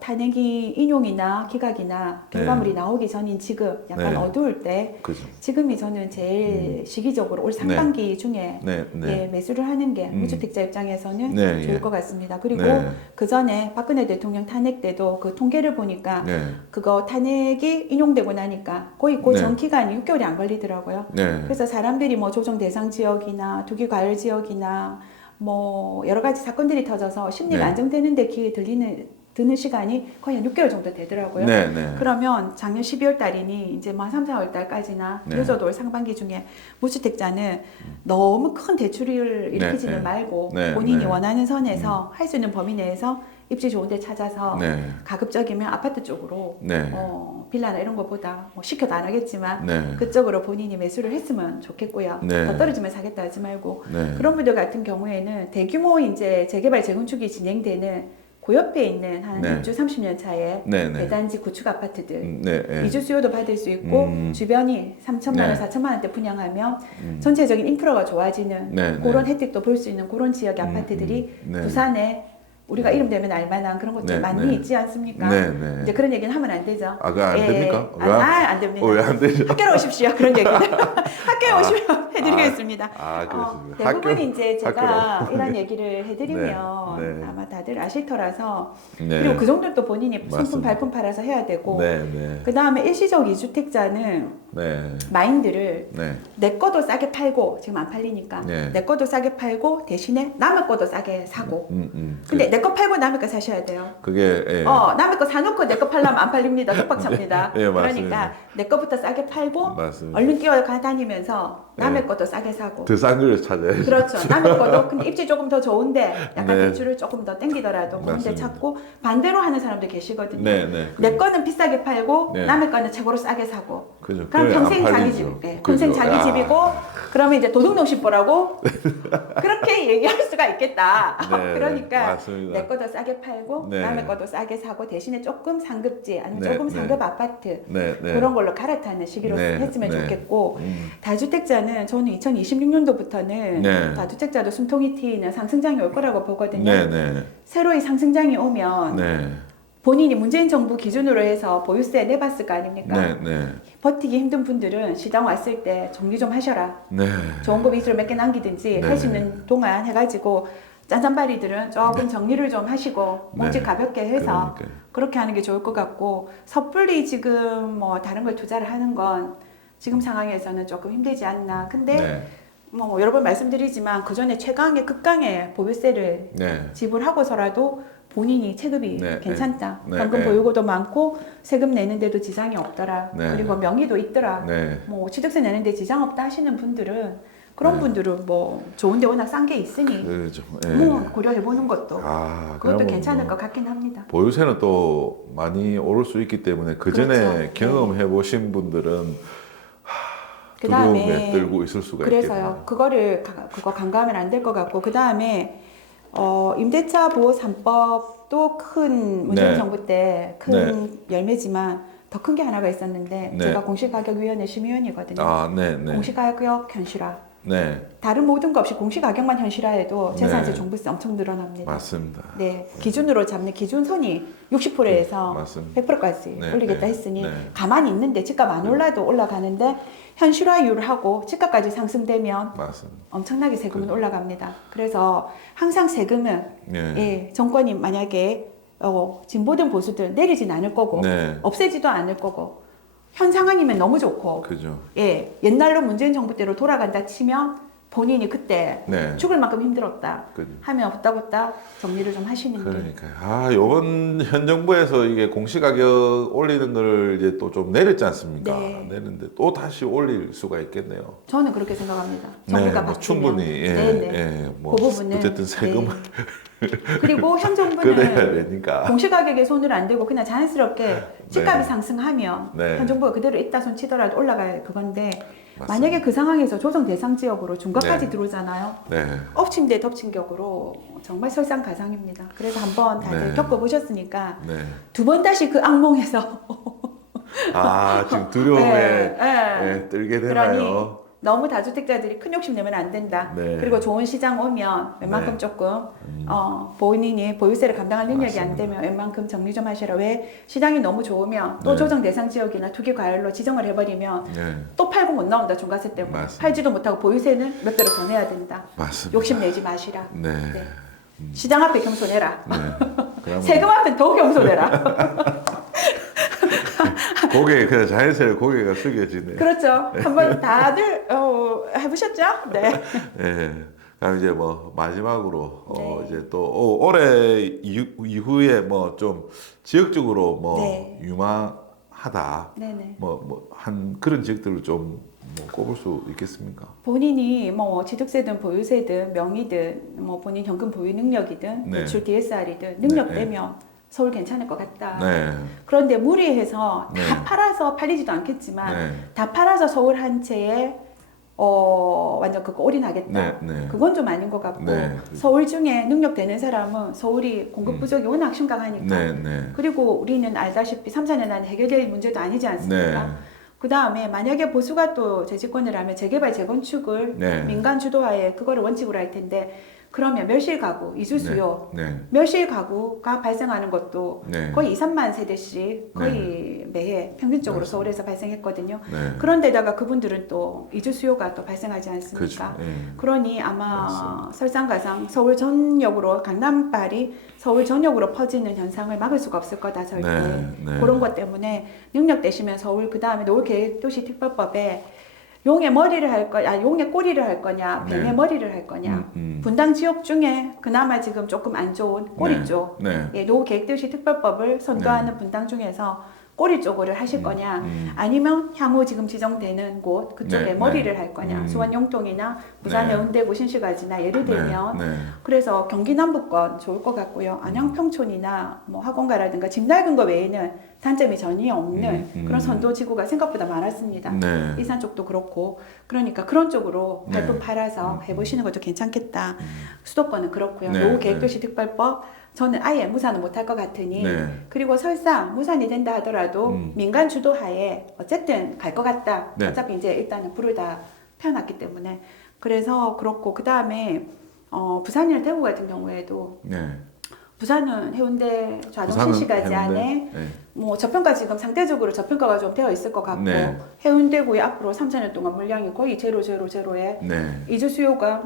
탄핵이 인용이나 기각이나 결과물이 나오기 전인 지금 약간 네. 어두울 때 그죠. 지금이 저는 제일 시기적으로 올 상반기 중에 네, 네. 예, 매수를 하는 게 무주택자 입장에서는 네, 좋을 예. 것 같습니다. 그리고 네. 그 전에 박근혜 대통령 탄핵 때도 그 통계를 보니까 네. 그거 탄핵이 인용되고 나니까 거의 그 네. 전 기간이 6개월이 안 걸리더라고요. 네. 그래서 사람들이 뭐 조정 대상 지역이나 투기 과열 지역이나 뭐 여러 가지 사건들이 터져서 심리가 네. 안정되는데 귀에 드는 시간이 거의 한 6개월 정도 되더라고요. 네, 네. 그러면 작년 12월 달이니 이제 뭐 3, 4월 달까지나 네. 늦어도 올 상반기 중에 무주택자는 너무 큰 대출을 일으키지는 네. 말고 네. 본인이 네. 원하는 선에서 할 수 있는 범위 내에서 입지 좋은 데 찾아서 네. 가급적이면 아파트 쪽으로 네. 빌라나 이런 것보다 뭐 시켜도 안 하겠지만 네. 그쪽으로 본인이 매수를 했으면 좋겠고요. 네. 더 떨어지면 사겠다 하지 말고 네. 그런 분들 같은 경우에는 대규모 이제 재개발 재건축이 진행되는 그 옆에 있는 한 네. 6주 30년 차에 네, 네. 대단지 구축 아파트들 네, 네. 이주 수요도 받을 수 있고 주변이 3천만 원, 네. 4천만 원대 분양하면 전체적인 인프라가 좋아지는 네, 그런 네. 혜택도 볼 수 있는 그런 지역의 아파트들이 네. 부산에 우리가 이름 되면 알만한 그런 것들 네, 많이 네. 있지 않습니까? 네, 네. 이제 그런 얘기는 하면 안 되죠. 아, 그거 안 됩니까? 안 됩니다. 왜 안 되죠? 학교로 오십시오. 그런 얘기는 학교에 오시면 해드리겠습니다. 그렇습니다. 대부분 이제 제가 학교로. 이런 얘기를 해드리면 네, 네. 아마 다들 아실 터라서 네. 그리고 그 정도는 또 본인이 손품 맞습니다. 발품 팔아서 해야 되고 네, 네. 그 다음에 일시적 이주택자는 네. 마인드를 네. 내 거도 싸게 팔고 지금 안 팔리니까 네. 내 거도 싸게 팔고 대신에 남의 거도 싸게 사고 근데 그, 내 거 팔고 남의 거 사셔야 돼요. 그게 예. 남의 거 사놓고 내 거 팔려면 안 팔립니다. 독박차입니다. 네, 맞습니다. 그러니까 내 거부터 싸게 팔고 맞습니다. 얼른 뛰어다니면서 남의 네. 것도 싸게 사고 더 싼 걸 찾아야죠. 그렇죠. 남의 거도 근데 입지 조금 더 좋은데 약간 네. 대출을 조금 더 땡기더라도 그런 데 맞습니다. 찾고 반대로 하는 사람도 계시거든요. 네, 네. 내 거는 비싸게 팔고 네. 남의 거는 최고로 싸게 사고 그죠. 그럼 그게 평생 안 자기 팔리죠. 집, 네, 그죠. 평생 자기 야. 집이고 그러면 이제 도둑놈 씹보라고 그렇게 얘기할 수가 있겠다. 네, 그러니까 맞습니다. 내 거도 싸게 팔고 네. 남의 거도 싸게 사고 대신에 조금 상급지 아니면 네, 조금 네. 상급 아파트 네, 네. 그런 걸로 갈아타는 시기로 네, 했으면 네. 좋겠고 다주택자는 저는 2026년도부터는 네. 다주택자도 숨통이 트이는 상승장이 올 거라고 보거든요. 네, 네. 새로이 상승장이 오면 네. 본인이 문재인 정부 기준으로 해서 보유세 내봤을 거 아닙니까? 네, 네. 버티기 힘든 분들은 시장 왔을 때 정리 좀 하셔라. 네. 좋은 거 빚으로 몇 개 남기든지 네. 할 수 있는 동안 해가지고 짠짠바리들은 조금 정리를 좀 하시고 몸집 네. 가볍게 해서 그러니까요. 그렇게 하는 게 좋을 것 같고 섣불리 지금 뭐 다른 걸 투자를 하는 건 지금 상황에서는 조금 힘들지 않나. 근데 네. 뭐 여러 번 말씀드리지만 그 전에 최강의 극강의 보유세를 네. 지불하고서라도 본인이 체급이 네, 괜찮다. 네, 현금 네. 보유고도 많고 세금 내는데도 지장이 없더라. 네. 그리고 명의도 있더라. 네. 뭐 취득세 내는데 지장 없다 하시는 분들은 그런 네. 분들은 뭐 좋은데 워낙 싼 게 있으니 그죠. 예. 뭐 고려해 보는 것도 아, 그것도 그러면 괜찮을 뭐 것 같긴 합니다. 보유세는 또 많이 오를 수 있기 때문에 그 전에 그렇죠. 경험해 보신 분들은 그다음에 두려움에 떨고 있을 수가 그래서요. 있겠네요. 그거 간과하면 안 될 것 같고 그 다음에 임대차 보호 3법도 큰 문재인 네. 정부 때 큰 열매지만 더 큰 게 하나가 있었는데 네. 제가 공시가격위원회 심의위원이거든요. 아, 네, 네. 공시가격 현실화. 네. 다른 모든 거 없이 공시가격만 현실화해도 재산세 네. 종부세 엄청 늘어납니다. 맞습니다. 네, 기준으로 잡는 기준선이 60%에서 맞습니다. 100%까지 네, 올리겠다 네, 했으니 네. 가만히 있는데 집값 안 올라도 올라가는데 현실화율을 하고 집값까지 상승되면 맞습니다. 엄청나게 세금은 올라갑니다. 그래서 항상 세금은 네. 예, 정권이 만약에 진보든 보수든 내리진 않을 거고 네. 없애지도 않을 거고 현 상황이면 너무 좋고 그죠. 예, 옛날로 문재인 정부 때로 돌아간다 치면 본인이 그때 네. 죽을 만큼 힘들었다 그죠. 하면 없다 정리를 좀 하시는 게 그러니까 요번 현 정부에서 이게 공시가격 올리는 걸 이제 또 좀 내렸지 않습니까? 네. 내렸는데 또 다시 올릴 수가 있겠네요. 저는 그렇게 생각합니다. 네, 정부가 뭐 바뀌면. 충분히 예, 네네. 예, 뭐 그 부분은 어쨌든 세금을 그리고 현 그래야 정부는 되니까. 공시가격에 손을 안 대고 그냥 자연스럽게 집값이 네. 상승하면 네. 현 정부가 그대로 있다 손 치더라도 올라갈 그건데 맞습니다. 만약에 그 상황에서 조정 대상 지역으로 중과까지 네. 들어오잖아요. 네. 엎친 데 덮친 격으로 정말 설상가상입니다. 그래서 한번 다들 네. 겪어보셨으니까 네. 두 번 다시 그 악몽에서 아, 지금 두려움에 네, 네. 네, 떨게 되나요? 그러니 너무 다주택자들이 큰 욕심 내면 안 된다. 네. 그리고 좋은 시장 오면 웬만큼 네. 조금 본인이 보유세를 감당할 능력이 안 맞습니다. 되면 웬만큼 정리 좀 하시라. 왜 시장이 너무 좋으면 또 네. 조정 대상 지역이나 투기 과열로 지정을 해버리면 네. 또 팔고 못 나온다 중과세 때문에. 맞습니다. 팔지도 못하고 보유세는 몇 배로 더 내야 된다. 맞습니다. 욕심 내지 마시라. 네. 네. 시장 앞에 겸손해라. 네. 그러면 세금 앞에 더 겸손해라. 고개 그냥 자연스레 고개가 숙여지네. 그렇죠. 한번 다들 해보셨죠? 네. 예. 그럼 이제 뭐 마지막으로 네. 이제 또 올해 이후에 뭐 좀 지역적으로 뭐 네. 유망하다 네네. 뭐 한 그런 지역들을 좀 뭐 꼽을 수 있겠습니까? 본인이 뭐 취득세든 보유세든 명의든 뭐 본인 현금 보유 능력이든 네. 대출 DSR이든 능력 네. 되면 서울 괜찮을 것 같다. 네. 그런데 무리해서 네. 다 팔아서 팔리지도 않겠지만 네. 다 팔아서 서울 한 채에 완전 그거 올인하겠다. 네. 네. 그건 좀 아닌 것 같고 네. 서울 중에 능력 되는 사람은 서울이 공급 부족이 워낙 심각하니까 네. 네. 그리고 우리는 알다시피 3, 4년 안에 해결될 문제도 아니지 않습니까? 네. 그 다음에 만약에 보수가 또 재집권을 하면 재개발, 재건축을 네. 민간 주도하에 그거를 원칙으로 할 텐데 그러면 멸실 가구, 이주 수요, 네. 멸실 가구가 발생하는 것도 네. 거의 2, 3만 세대씩 거의 매해 평균적으로 맞습니다. 서울에서 발생했거든요. 네. 그런데다가 그분들은 또 이주 수요가 또 발생하지 않습니까? 그렇죠. 예. 그러니 아마 맞습니다. 설상가상 서울 전역으로 강남발이 서울 전역으로 퍼지는 현상을 막을 수가 없을 거다 절대. 네, 네. 그런 것 때문에 능력 되시면 서울 그 다음에 노후계획도시특별법에 용의 머리를 할 거냐, 용의 꼬리를 할 거냐, 뱀의 네. 머리를 할 거냐. 분당 지역 중에 그나마 지금 조금 안 좋은 꼬리 네. 쪽, 네. 예, 노후계획도시특별법을 선도하는 분당 중에서 꼬리 쪽으로 하실 거냐, 아니면 향후 지금 지정되는 곳 그쪽에 네, 머리를 네. 할 거냐, 수원 용통이나 부산 네. 해운대구 신시가지나 예를 들면 네. 네. 그래서 경기 남부권 좋을 것 같고요. 안양 평촌이나 뭐 학원가라든가 집 낡은 거 외에는 단점이 전혀 없는 그런 선도 지구가 생각보다 많았습니다. 네. 일산 쪽도 그렇고 그러니까 그런 쪽으로 네. 발품 팔아서 해보시는 것도 괜찮겠다. 수도권은 그렇고요. 네. 노후계획도시 특별법 저는 아예 무산은 못할 것 같으니 네. 그리고 설사 무산이 된다 하더라도 민간 주도하에 어쨌든 갈 것 같다. 네. 어차피 이제 일단은 불을 다 펴놨기 때문에 그래서 그렇고 그 다음에 부산이나 대구 같은 경우에도 네. 부산은 해운대 좌동 부산은 신시가지 해운대. 안에 네. 뭐 저평가 지금 상대적으로 저평가가 좀 되어 있을 것 같고 네. 해운대구에 앞으로 3, 4년 동안 물량이 거의 제로에 네. 이주 수요가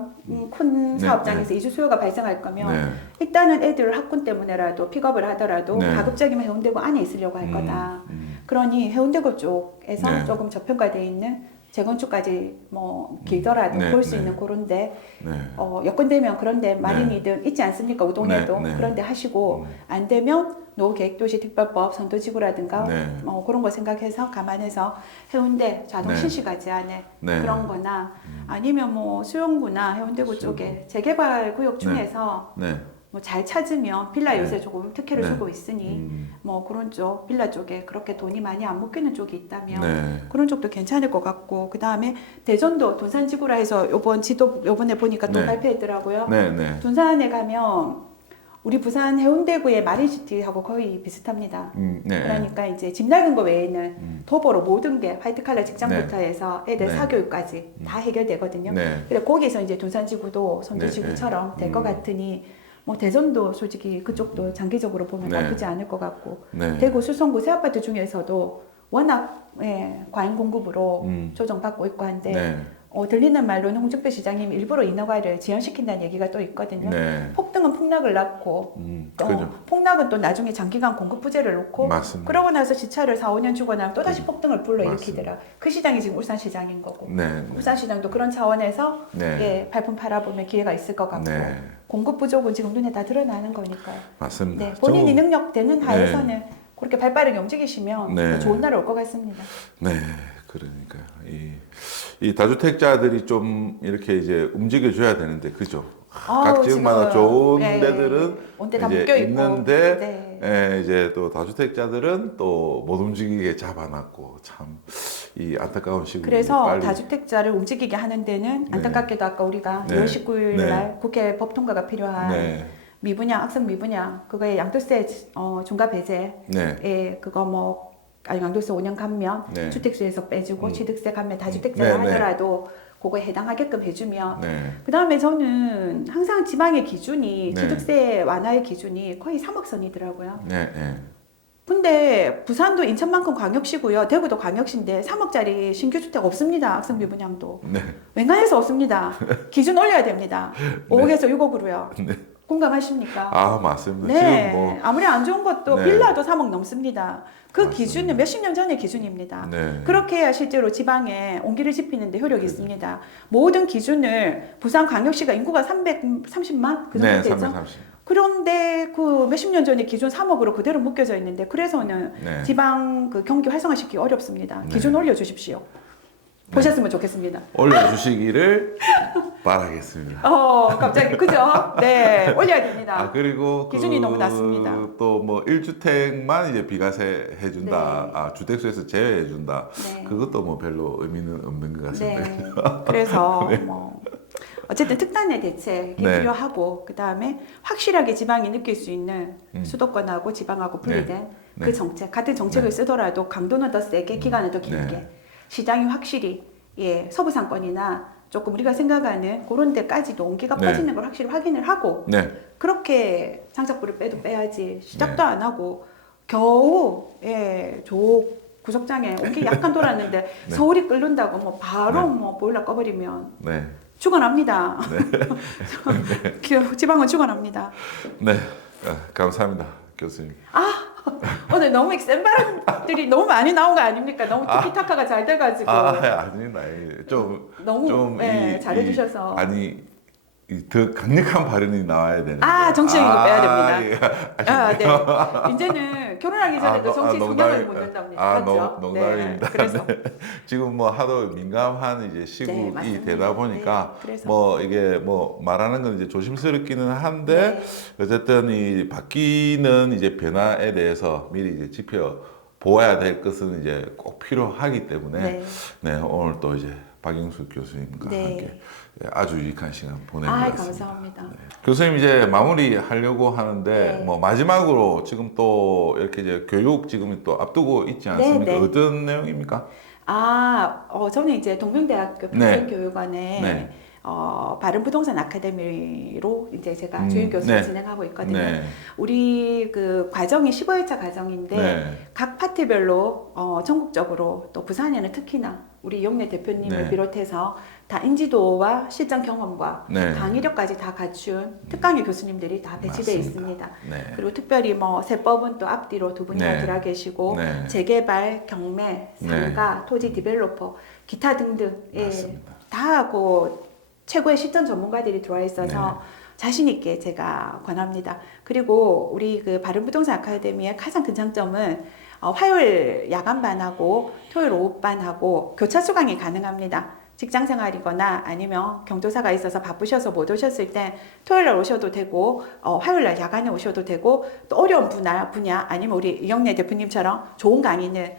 큰 네, 사업장에서 이주 수요가 발생할 거면 네. 일단은 애들 학군 때문에라도 픽업을 하더라도 네. 가급적이면 해운대구 안에 있으려고 할 거다. 음. 그러니 해운대구 쪽에서 네. 조금 저평가되어 있는 재건축까지 뭐 길더라도 네, 볼 수 네. 있는 그런데 네. 여건되면 그런데 마린이든 있지 않습니까? 우동에도 네, 네. 그런데 하시고 안 되면 노후계획도시 특별법 선도지구라든가 네. 그런 거 생각해서 감안해서 해운대 좌동 네. 신시가지 안에 네. 그런 거나 아니면 뭐 수용구나 해운대구 쪽에 재개발 구역 중에서 네. 뭐 잘 찾으면 빌라 네. 요새 조금 특혜를 네. 주고 있으니 뭐 그런 쪽 빌라 쪽에 그렇게 돈이 많이 안 묶이는 쪽이 있다면 네. 그런 쪽도 괜찮을 것 같고 그 다음에 대전도 돈산지구라 해서 요번 지도 요번에 보니까 또 네. 발표했더라고요. 네. 네. 돈산에 가면 우리 부산 해운대구의 마린시티하고 거의 비슷합니다. 네. 그러니까 이제 집 낡은 거 외에는 도보로 모든 게 화이트칼라 직장부터 네. 해서 애들 네. 사교육까지 다 해결되거든요. 네. 그래 거기서 이제 돈산지구도 선도지구처럼 될 것 같으니 뭐 대전도 솔직히 그쪽도 장기적으로 보면 네. 나쁘지 않을 것 같고 네. 대구 수성구 새 아파트 중에서도 워낙 과잉 공급으로 조정받고 있고 한데 네. 들리는 말로는 홍준표 시장님이 일부러 인허가를 지연시킨다는 얘기가 또 있거든요. 네. 폭등은 폭락을 낳고 또 그죠. 폭락은 또 나중에 장기간 공급 부재를 놓고 맞습니다. 그러고 나서 지차를 4, 5년 주고 나면 또다시 그죠. 폭등을 불러일으키더라. 그 시장이 지금 울산시장인 거고 네. 울산시장도 그런 차원에서 네. 발품 팔아보면 기회가 있을 것 같고 네. 공급 부족은 지금 눈에 다 드러나는 거니까요. 맞습니다. 네, 본인이 저- 능력 되는 하에서는 그렇게 발빠르게 움직이시면 네. 좋은 날 올 것 같습니다. 네, 그러니까요. 이 다주택자들이 좀 이렇게 이제 움직여줘야 되는데, 그죠? 각 아우, 지역마다 지금, 좋은 네, 데들은 온데 다 이제 묶여 있고. 있는데 네. 이제 또 다주택자들은 또 못 움직이게 잡아놨고 참 이 안타까운 시국이 그래서 빨리 다주택자를 움직이게 하는 데는 네. 안타깝게도 아까 우리가 네. 2월 19일 네. 날 국회 법 통과가 필요한 네, 미분양, 악성 미분양, 그거에 양도세 중과 배제, 네, 예, 그거 뭐 양도세 5년 감면, 네. 주택수에서 빼주고 취득세 감면 다주택자가 네, 네. 하더라도 그거에 해당하게끔 해주면 네, 그 다음에 저는 항상 지방의 기준이 네. 취득세 완화의 기준이 거의 3억 선이더라고요. 네, 네. 근데 부산도 인천만큼 광역시고요. 대구도 광역시인데 3억짜리 신규 주택 없습니다. 악성 미분양도. 네. 웬간해서 없습니다. 기준 올려야 됩니다. 5억에서 6억으로요. 네. 공감하십니까? 아 맞습니다. 네. 지금 뭐 아무리 안 좋은 것도 네. 빌라도 3억 넘습니다. 그 맞습니다. 기준은 몇십 년 전의 기준입니다. 네. 그렇게 해야 실제로 지방에 온기를 지피는 데 효력이 있습니다. 모든 기준을 부산광역시가 인구가 330만? 그 정도 네, 되죠? 330. 그런데 그 몇십 년 전에 기준 3억으로 그대로 묶여져 있는데 그래서는 네. 지방 그 경기 활성화시키기 어렵습니다. 네. 기준 올려주십시오. 보셨으면 좋겠습니다. 올려주시기를 바라겠습니다. 갑자기 그죠? 네, 올려야 됩니다. 아 그리고 기준이 너무 낮습니다. 또 뭐 1주택만 이제 비과세 해준다. 네. 아 주택수에서 제외해준다. 네. 그것도 뭐 별로 의미는 없는 것 같습니다. 네. 그래서 뭐 어쨌든 특단의 대책이 네. 필요하고 그 다음에 확실하게 지방이 느낄 수 있는 수도권하고 지방하고 분리된 네. 그 정책 같은 정책을 네. 쓰더라도 강도는 더 세게 기간은 더 길게 네. 시장이 확실히 서부 상권이나 조금 우리가 생각하는 그런 데까지도 온기가 네. 퍼지는 걸 확실히 확인을 하고 네. 그렇게 장작불을 빼도 빼야지 시작도 네. 안 하고 겨우 조 구석장에 온기 약간 돌았는데 네. 서울이 끓는다고 뭐 바로 네. 뭐 보일러 꺼버리면 네. 죽어납니다. 지방은 죽어납니다. 네. 감사합니다, 교수님. 오늘 너무 센 바람들이 너무 많이 나온 거 아닙니까? 너무 티키타카가 잘 돼가지고 아닙니다. 너무 잘해주셔서 더 강력한 발언이 나와야 되는데. 정치적인 거 빼야 됩니다. 예. 네. 이제는 결혼하기 전에도 정치 성향을 묻는답니다. 맞죠? 농담입니다. 네. 그래서 지금 뭐 하도 민감한 이제 네, 시국이 맞습니다. 되다 보니까 네, 그래서. 뭐 이게 뭐 말하는 건 이제 조심스럽기는 한데 어쨌든 이 바뀌는 이제 변화에 대해서 미리 이제 지표 보아야 될 것은 이제 꼭 필요하기 때문에 네, 오늘 또 이제 박영수 교수님과 함께 아주 유익한 시간 보낸 것 같습니다. 감사합니다. 네. 교수님 이제 마무리 하려고 하는데 뭐 마지막으로 지금 또 이렇게 이제 교육 지금 또 앞두고 있지 않습니까? 어떤 내용입니까? 저는 이제 동명대학교 평생교육원에 바른 부동산 아카데미로 이제 제가 주임 교수를 진행하고 있거든요. 우리 그 과정이 15일차 과정인데 각 파트별로 전국적으로 또 부산에는 특히나 우리 이용래 대표님을 비롯해서 다 인지도와 실전 경험과 강의력까지 다 갖춘 특강의 교수님들이 다 배치되어 있습니다. 그리고 특별히 뭐 세법은 또 앞뒤로 두 분이나 들어 계시고 재개발, 경매, 상가, 토지 디벨로퍼, 기타 등등 다 하고 최고의 실전 전문가들이 들어와 있어서 자신 있게 제가 권합니다. 그리고 우리 그 바른부동산 아카데미의 가장 큰 장점은 화요일 야간반하고 토요일 오후반하고 교차 수강이 가능합니다. 직장 생활이거나 아니면 경조사가 있어서 바쁘셔서 못 오셨을 때 토요일 날 오셔도 되고 화요일 날 야간에 오셔도 되고 또 어려운 분야 아니면 우리 이영래 대표님처럼 좋은 강의는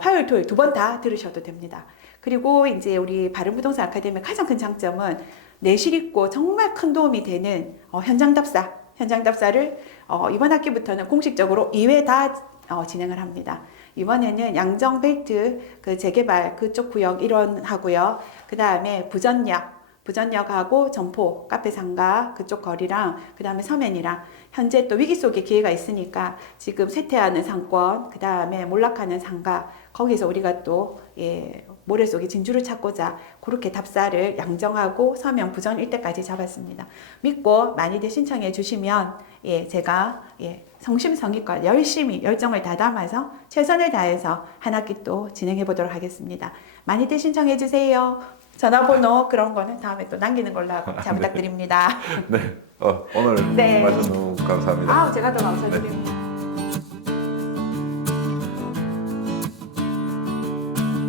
화요일 토요일 두 번 다 들으셔도 됩니다. 그리고 이제 우리 바른부동산 아카데미의 가장 큰 장점은 내실 있고 정말 큰 도움이 되는 현장 답사를 이번 학기부터는 공식적으로 2회 다 진행을 합니다. 이번에는 양정 벨트 그 재개발 그쪽 구역 일원하고요. 그 다음에 부전역하고 점포 카페 상가 그쪽 거리랑 그 다음에 서면이랑 현재 또 위기 속의 기회가 있으니까 지금 쇠퇴하는 상권 그 다음에 몰락하는 상가 거기서 우리가 또 모래 속에 진주를 찾고자 그렇게 답사를 양정하고 서면 부전 일대까지 잡았습니다. 믿고 많이들 신청해 주시면 제가 성심성의껏 열심히 열정을 다담아서 최선을 다해서 한 학기 또 진행해 보도록 하겠습니다. 많이들 신청해 주세요. 전화번호 그런 거는 다음에 또 남기는 걸로 하고 잘 부탁드립니다. 오늘 말씀 너무 감사합니다. 제가 더 감사드립니다.